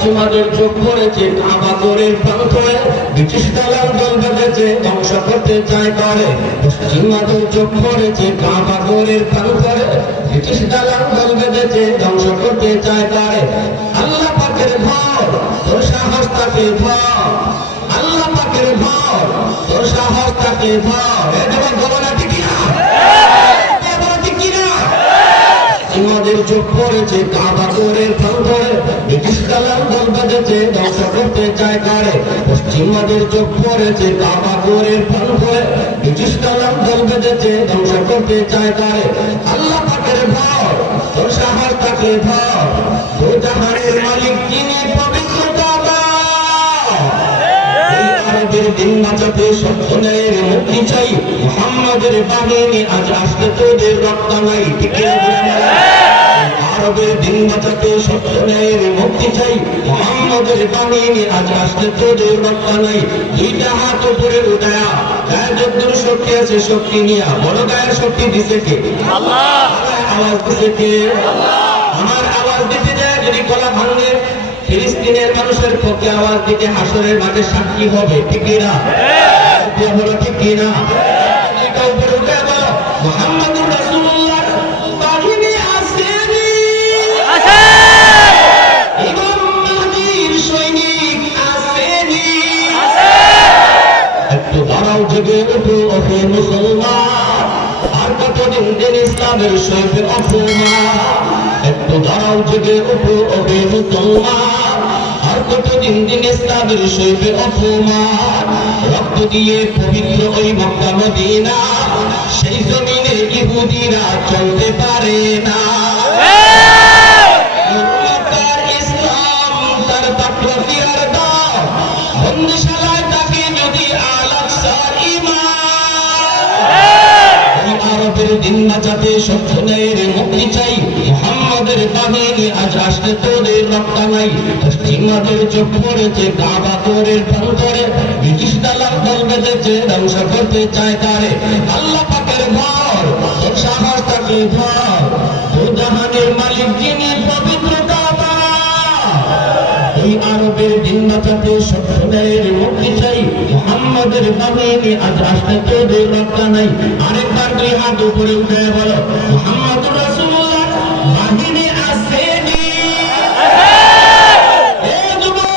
পশ্চিমাদের চোখ পড়েছে কাবা করে প্রান্তরে ব্রিটিশ দালাল দল বেঁধেছে ধ্বংস করতে চায় করে পশ্চিমাদের চোখ পড়েছে কাবা করে প্রান্তরে ব্রিটিশ দালাল দল বেঁধেছে ধ্বংস করতে চায় করে আল্লাহ পাকের ভর তোর সাহস তাকে ভর আল্লাহ পাকের ভর তোর সাহস তাকে ভর এ তোমার গলাটা ঠিক না এ বলো, ঠিক কিনা? আমাদের চোখ পড়েছে কাবা করে প্রান্তরে ব্রিটিশ দালাল দল বেঁধেছে ধ্বংস করতে চায় কারে পশ্চিমাদের চোখ পড়েছে কাবা করে প্রান্তরে ব্রিটিশ দালাল দল বেঁধেছে ধ্বংস করতে চায় কারে আল্লাহ পাকের ভর সাহস তাকে ভর তো জাহানের মালিক কাবা দিন বাঁচাতে সত্য ন্যায়ের মুক্তি চাই। মোহাম্মদের বাহিনী আজ আসতে তোদের রক্ত নাই, ঠিক আরবের দিন বাঁচাতে ন্যায়ের মুক্তি চাই, মোহাম্মদের বাহিনী আজ আসতে তোদের রক্ত নাই। দুইটা হাত উপরে উঠায়া শক্তি আছে শক্তি নিয়া, বড় গায়ের শক্তি দিছে কে? আওয়াজ দিছে কে? আমার আওয়াজ দিতে যায় যদি গলা ভাঙে, ফিলিস্তিনের মানুষের পক্ষে আওয়াজ দিতে হাসরের মাঠে সাক্ষী হবে, ঠিক না দিয়া বলো ঠিক না দাঁড়াও জেগে উঠো, ওহে মুসলমান। আর কতদিন দিন ইসলামের সৈফের অপমান একটু দাঁড়াও জেগে উঠো, ওহে মুসলমান। আর কতদিন দিন ইসলামের সৈফের অপমান রক্ত দিয়ে পবিত্র ওই মক্কা মদিনা, সেই জমিনে ইহুদিরা চলতে পারে না। দিন বাঁচাতে মুক্তি চাই, মোহাম্মদের বাহিনী আজ আসতে তোদের রক্ত নাই। পশ্চিমাদের চোখ পড়েছে, কাবা করে প্রান্তরে ব্রিটিশ দালাল দল বেঁধেছে, ধ্বংস করতে চায় তারে। আল্লাহ পাকের ঘর, সাহস তাকে তো জাহানের মালিক যিনি এই আরবের দিন বাঁচাতে সত্যের মুক্তি চাই। মোহাম্মদের বাহিনী আজ আসতে তোদের রক্ষা নাই। আরেকবার দুই হাত উপরে উঠে বলো মোহাম্মদ এ যুবক,